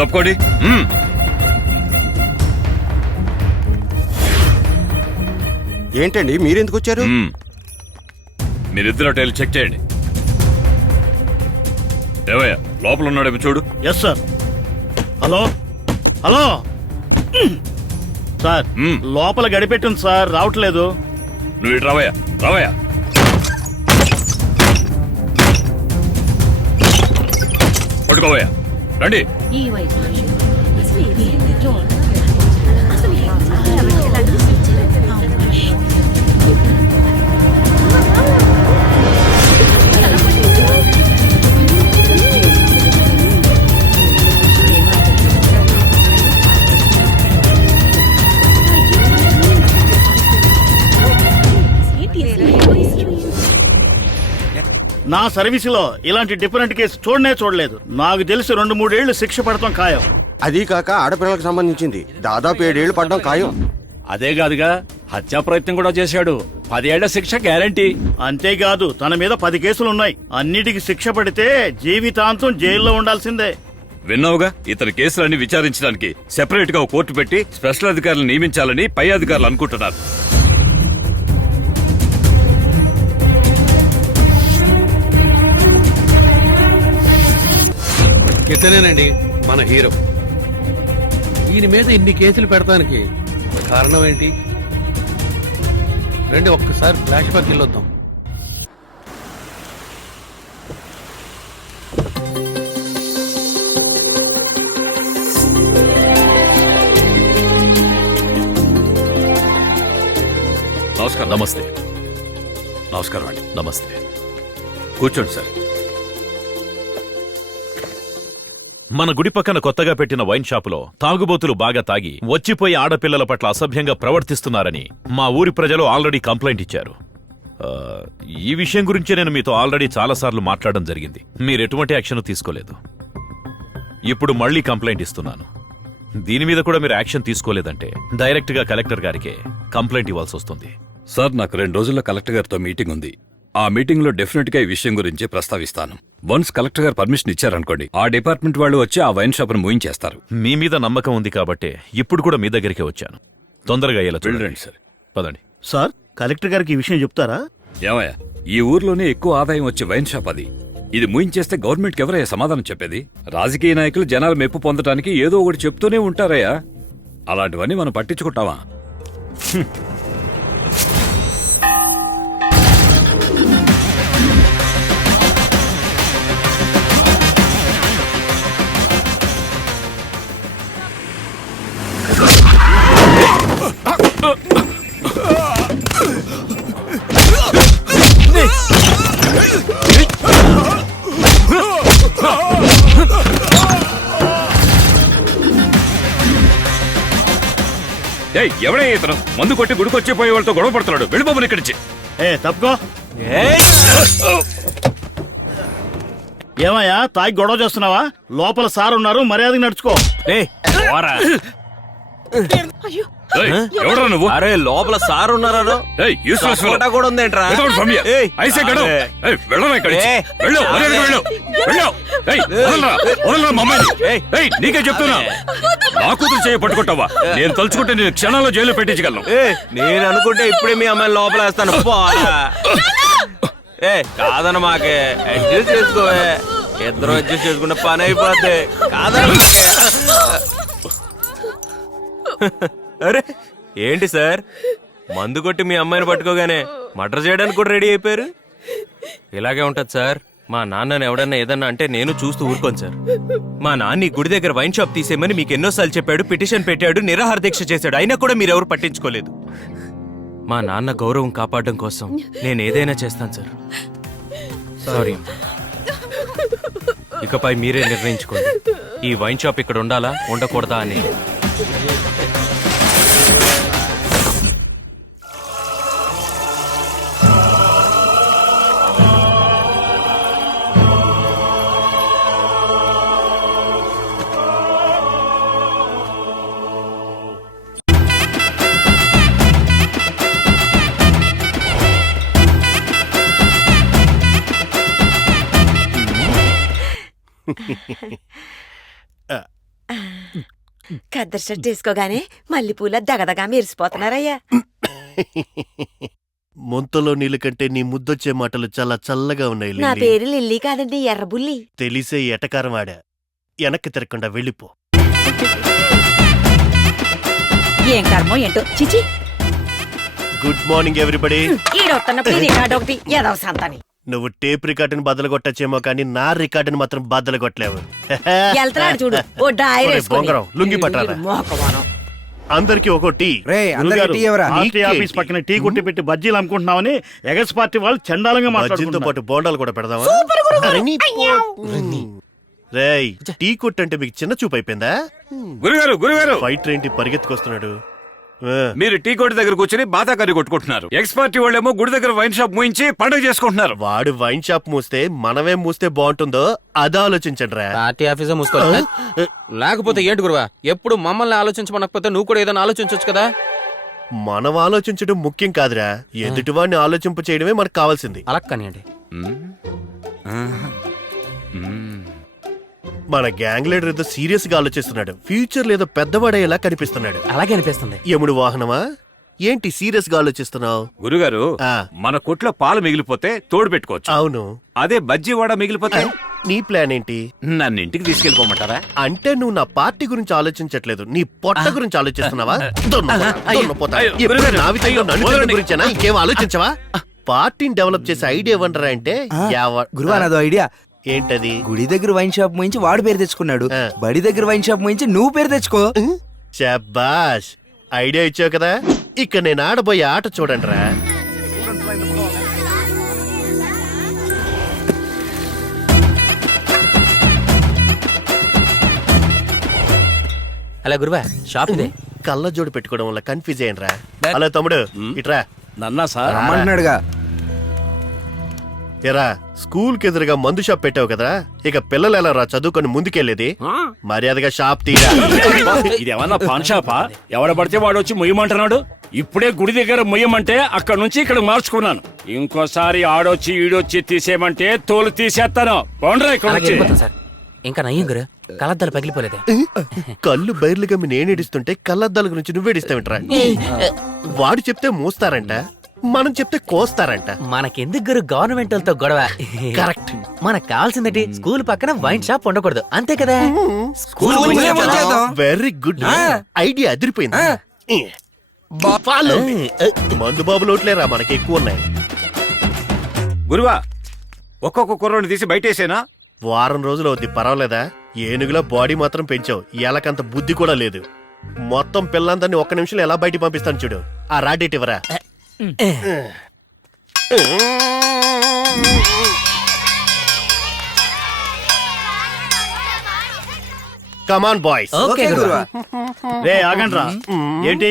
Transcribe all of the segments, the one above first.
తప్పుకోండి. ఏంటండి మీరెందుకు వచ్చారు? మీరిద్దరు అటు చెక్ చేయండి. ఏవయ్యా లోపల ఉన్నాడేమో చూడు. Yes sir. Hello hello sir, లోపల గడిపెట్టుంది సార్, రావట్లేదు. నువ్వు ఇటు రావయ్యా, రావయ్యా. పట్టుకోవయ్యా, రండి. నా సర్వీసులో ఇలాంటి డిఫరెంట్ కేసు చూడలేదు. నాకు తెలిసి 2-3 ఏళ్లు శిక్ష పడటం ఖాయం. అదీ కాక ఆడపిల్లలకు సంబంధించింది. దాదాపు 7 ఏళ్లు పడడం ఖాయం. అదే కాదుగా, హత్యా ప్రయత్నం కూడా చేశాడు. 10 ఏళ్ల శిక్ష గ్యారంటీ. అంతేకాదు, తన మీద 10 కేసులున్నాయి. అన్నిటికీ శిక్ష పడితే జీవితాంతం జైల్లో ఉండాల్సిందే. విన్నావుగా, ఇతని కేసులన్నీ విచారించడానికి సెపరేట్ గా కోర్టు పెట్టి స్పెషల్ అధికారులు నియమించాలని పై అధికారులు అనుకుంటున్నారు. ఇతనేనండి మన హీరో. ఈయన మీద ఇన్ని కేసులు పెడతానికి కారణం ఏంటి? రండి ఒక్కసారి ఫ్లాష్ బ్యాక్ వెళ్ళొద్దాం. నమస్కారం. నమస్తే. నమస్కారం అండి. నమస్తే. కూర్చోండి సార్. మన గుడి పక్కన కొత్తగా పెట్టిన వైన్ షాపులో తాగుబోతులు బాగా తాగి వచ్చిపోయి ఆడపిల్లల పట్ల అసభ్యంగా ప్రవర్తిస్తున్నారని మా ఊరి ప్రజలు ఆల్రెడీ కంప్లైంట్ ఇచ్చారు. ఈ విషయం గురించి నేను మీతో ఆల్రెడీ చాలాసార్లు మాట్లాడడం జరిగింది. మీరెటువంటి యాక్షన్ తీసుకోలేదు. ఇప్పుడు మళ్లీ కంప్లైంట్ ఇస్తున్నాను. దీని మీద కూడా మీరు యాక్షన్ తీసుకోలేదంటే డైరెక్ట్ గా కలెక్టర్ గారికే కంప్లైంట్ ఇవ్వాల్సి వస్తుంది. సార్, నాకు 2 రోజుల్లో కలెక్టర్ గారితో మీటింగ్ ఉంది. ఆ మీటింగ్ లో డెఫినెట్ గా ఈ విషయం గురించి ప్రస్తావిస్తాను. వన్స్ కలెక్టర్ గారు పర్మిషన్ ఇచ్చారనుకోండి, ఆ డిపార్ట్మెంట్ వాళ్ళు వచ్చి ఆ వైన్ షాప్ ను మూయించేస్తారు. మీ మీద నమ్మకం ఉంది కాబట్టే ఇప్పుడు కూడా మీ దగ్గరికే వచ్చాను. తొందరగా అయ్యేలా వెళ్ళండి సార్. పదండి. సార్, కలెక్టర్ గారికి ఈ విషయం చెప్తారా? ఏమయ్యా, ఈ ఊర్లోనే ఎక్కువ ఆదాయం వచ్చే వైన్ షాప్ అది. ఇది మూయించేస్తే గవర్నమెంట్ కి ఎవరయ్యా సమాధానం చెప్పేది? రాజకీయ నాయకులు జనాలు మెప్పు పొందడానికి ఏదో ఒకటి చెప్తూనే ఉంటారయ్యా. అలాంటివన్నీ మనం పట్టించుకుంటావా? ఎవడయ్యా ఇతను? మందు కొట్టి గుడికొచ్చిపోయే వాళ్ళతో గొడవ పడుతున్నాడు. వెళ్ళిపోమని ఇక్కడిచ్చి. తప్పుకో. ఏమయ్యా, తాగి గొడవ చేస్తున్నావా? లోపల సార్ ఉన్నారు, మర్యాదగా నడుచుకో. ఎవడరా నువ్వు? అరే, లోపల సార్ ఉన్నారా? కూడా ఉందేంట్రా? నీకే చెప్తున్నా, నా కూతురు చేయ పట్టుకుంటావా? నేను తలుచుకుంటే నేను క్షణాల్లో జైల్లో పెట్టించగలను. నేను అనుకుంటే ఇప్పుడే మీ అమ్మాయిని లోపల వేస్తాను. కాదన్న మాకే అడ్జస్ట్ చేసుకోవే. ఇద్దరు అడ్జస్ట్ చేసుకుంటే పని అయిపోద్ది. కాదన్న. అరే ఏంటి సార్, మందు కొట్టి మీ అమ్మాయిని పట్టుకోగానే మర్డర్ చేయడానికి కూడా రెడీ అయిపోయారు? ఇలాగే ఉంటది సార్. మా నాన్నని ఎవడన్నా ఏదన్నా అంటే నేను చూస్తూ ఊరుకోను సార్. మా నాన్న గుడి దగ్గర వైన్ షాప్ తీసేయమని మీకు ఎన్నోసార్లు చెప్పాడు, పిటిషన్ పెట్టాడు, నిరాహార దీక్ష చేశాడు. అయినా కూడా మీరెవరు పట్టించుకోలేదు. మా నాన్న గౌరవం కాపాడడం కోసం నేను ఏదైనా చేస్తాను సార్. సారీ. ఇకపై మీరే నిర్ణయించుకోండి, ఈ వైన్ షాప్ ఇక్కడ ఉండాలా ఉండకూడదా అని. కద్దరు షర్ట్ వేసుకోగానే మల్లెపూల దగదగా మెరిసిపోతున్నారయ్యా. ముంతలో నీళ్ళ కంటే నీ ముద్దొచ్చే మాటలు చాలా చల్లగా ఉన్నాయి నా లిల్లీ. పేరు లిల్లీ కాదండి, ఎర్రబుల్లి. తెలిసే ఎటకారం ఆడా వెనక్కి తిరగకుండా వెళ్ళిపో. ఏం కర్మో ఏంటో చిచి. Good morning everybody. ఈడొస్తున్నప్పుడు ఈ రికార్డు ఒకటి ఏదో సంతని నువ్వు టేప్ రికార్డుని బద్దలు కొట్టచ్చేమో కానీ నా రికార్డుని మాత్రం బద్దలు కొట్టలేవు. వెళ్తున్నాడు చూడు ఓ డైరీ ఒరే వేసుకొని. బొంగరం, లుంగీ పట్టారా? మోకమానం. అందరికి ఒక టీ. గురుగారు, పార్టీ నీకేంటి? ఆఫీస్ పక్కన టీ కొట్టి పెట్టి బజ్జీలు అమ్ముకుంటున్నామని ఎగస్ పార్టీ వాళ్ళు చండాలంగా బజ్జీలతో మాట్లాడుతున్నారు. పాటు బోండాలు కూడా పెడదామా? అరే నీ రేయ్, టీ కొట్టు అంటే మీకు చిన్న చూపు అయిపోయిందా? గురుగారు గురుగారు ఫైటర్ ఏంటి పరిగెత్తుకొస్తున్నాడు? ఆ, మీరు టీ కొట్టు దగ్గర కూర్చొని బాతా కర్రీ కొట్టుకుంటున్నారు. ఎక్స్ పార్టీ వాళ్ళేమో గుడి దగ్గర వైన్ షాప్ మూయించి పండుగ చేసుకుంటున్నారు. వాడు వైన్ షాప్ మూస్తే మనమే మూస్తే బాగుంటుందో అది ఆలోచించండి రా. పార్టీ ఆఫీసే మూసుకోవాలి. లేకపోతే ఏంటి గురువా, ఎప్పుడు మమ్మల్ని ఆలోచించమనకపోతే నువ్వు కూడా ఏదైనా ఆలోచించవచ్చు కదా. మనం ఆలోచించడం ముఖ్యం కాదురా, ఎదుటివాడిని ఆలోచింప చేయడమే మనకు కావాల్సింది. అలా కానివ్వండి. మన గ్యాంగ్ లీడర్ ఏదో సీరియస్ గా ఆలోచిస్తున్నాడు. ఫ్యూచర్ లేదో పెద్దవాడేలా కనిపిస్తున్నాడు. అలాగే అనిపిస్తుంది. యముడు వాహనమా ఏంటి సీరియస్ గా ఆలోచిస్తున్నావు? గురుగారు ఆ. మన కొట్లో పాలు మిగిలిపోతే తోడు పెట్టుకోవచ్చు. అవును, అదే బజ్జీ వాడ మిగిలిపోతే నీ ప్లాన్ ఏంటి? నన్ను ఇంటికి తీసుకెళ్ళిపోమంటారా? అంటే నువ్వు నా పార్టీ గురించి ఆలోచించట్లేదు, నీ పొట్ట గురించి ఆలోచిస్తున్నావా? దున్నపోతా. అయ్యో, ఎప్పుడు గురుగారు, నా విషయంలో అయ్యో, నన్ను వదలండి. తినడం గురించేనా? ఇంకేం ఆలోచించవా? పార్టీని డెవలప్ చేసే ఐడియా ఇవ్వండిరా అంటే గురువా నాదో ఐడియా. ఏంటది? గుడి దగ్గర వైన్ షాప్ మూయించి వాడు పేరు తెచ్చుకున్నాడు, ఆ. బడి దగ్గర వైన్ షాప్ మూయించి నువ్వు పేరు తెచ్చుకో. శబాష్, ఐడియా ఇచ్చావు కదా. ఇక నేను ఆడబోయే ఆట చూడండి రా. అలా గురువా, షాప్ ఇదే. కళ్ళ జోడు పెట్టుకోవడం వల్ల కన్ఫ్యూజ్ అయ్యండి రా. హలో తమ్ముడు, ఇట్రా. నన్నా సార్ రమ్మంటున్నాడుగా. ఎరా, స్కూల్ కి ఎదురుగా మందు షాప్ పెట్టావు కదా, ఇక పిల్లలు ఎలా రా చదువుకొని ముందుకెళ్ళేది? మర్యాదగా షాప్ తీరా. ఇదేమన్నా పాన్ షాపా? ఎవడ పడితే వాడు వచ్చి మొయ్యమంటున్నాడు. ఇప్పుడే గుడి దగ్గర మొయ్యమంటే అక్కడ నుంచి ఇక్కడ మార్చుకున్నాను. ఇంకోసారి ఆడొచ్చి ఈడొచ్చి తీసేయమంటే తోలు తీసేస్తాను. పోండ్రా ఇక్కడ అలాగే నుంచి. వెళ్ళిపోతాం సార్. ఇంకా నయ్యం గురు, కలద్దాలు పగిలిపోలేదే. కళ్ళు బైర్లు గమ్మి నేనేడిస్తుంటే కళ్ళద్దాల గురించి నువ్వేడిస్తావిట్రా? వాడు చెప్తే మోస్తారంట, మనం చెప్తే కోస్తారంట. మనకెందుకు గురు గవర్నమెంట్ వాళ్ళతో గొడవ? కరెక్ట్. మనకు కావాల్సిందటి స్కూల్ పక్కన వైన్ షాప్ ఉండకూడదు, అంతే కదా. స్కూల్ ముందే ముంచేద్దాం. వెరీ గుడ్ ఐడియా, అదిరిపోయింది. Follow me. మందు బాబు లోట్లేరా మనకి ఎక్కువ ఉన్నాయి. గురువా ఒక్కొక్క కుర్రోని తీసి బయటేసేనా? వారం రోజులు అవుద్ది, పర్వాలేదా? ఏనుగులో బాడీ మాత్రం పెంచావు, ఎలకంత బుద్ధి కూడా లేదు. మొత్తం పిల్లందరినీ ఒక్క నిమిషంలో ఎలా బయట పంపిస్తాను చూడు. ఆ రాడేట్ ఇవ్వరా. Come on boys. ఓకే గురువా. రే ఆగండ్రా. ఏంటి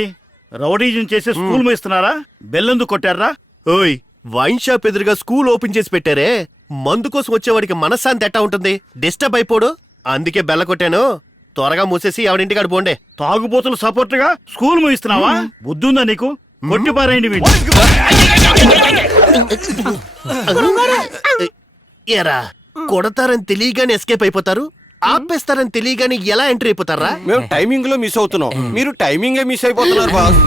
రౌడీజం చేసి స్కూల్ మేస్తున్నారా? బెల్లెందుకు కొట్టారా? ఓయ్, వైన్ షాప్ ఎదురుగా స్కూల్ ఓపెన్ చేసి పెట్టారే, మందు కోసం వచ్చేవాడికి మనశ్శాంతి ఎట్టా ఉంటుంది? డిస్టర్బ్ అయిపోడు. అందుకే బెల్ల కొట్టాను. త్వరగా మూసేసి ఎవడింటికి అడు పోండే. తాగుబోతులు సపోర్ట్ గా స్కూల్ మూయిస్తున్నావా? బుద్ధుందా నీకు? కొట్టి పారేయండి వీడిని. ఎరా, కొడతారని తెలియగానే ఎస్కేప్ అయిపోతారు, ఆపేస్తారని తెలియగానే ఎలా ఎంట్రీ అయిపోతారా? మేము టైమింగ్ లో మిస్ అవుతున్నాం, మీరు టైమింగ్ మిస్ అయిపోతున్నారు బాస్.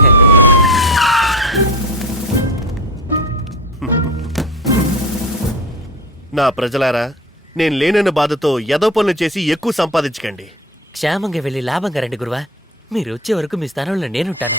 నా ప్రజలారా, నేను లేనన్న బాధతో ఎదో పనులు చేసి ఎక్కువ సంపాదించకండి. క్షేమంగా వెళ్ళి లాభంగా రండి గురువా. మీరు వచ్చే వరకు మీ స్థానంలో నేనుంటాను.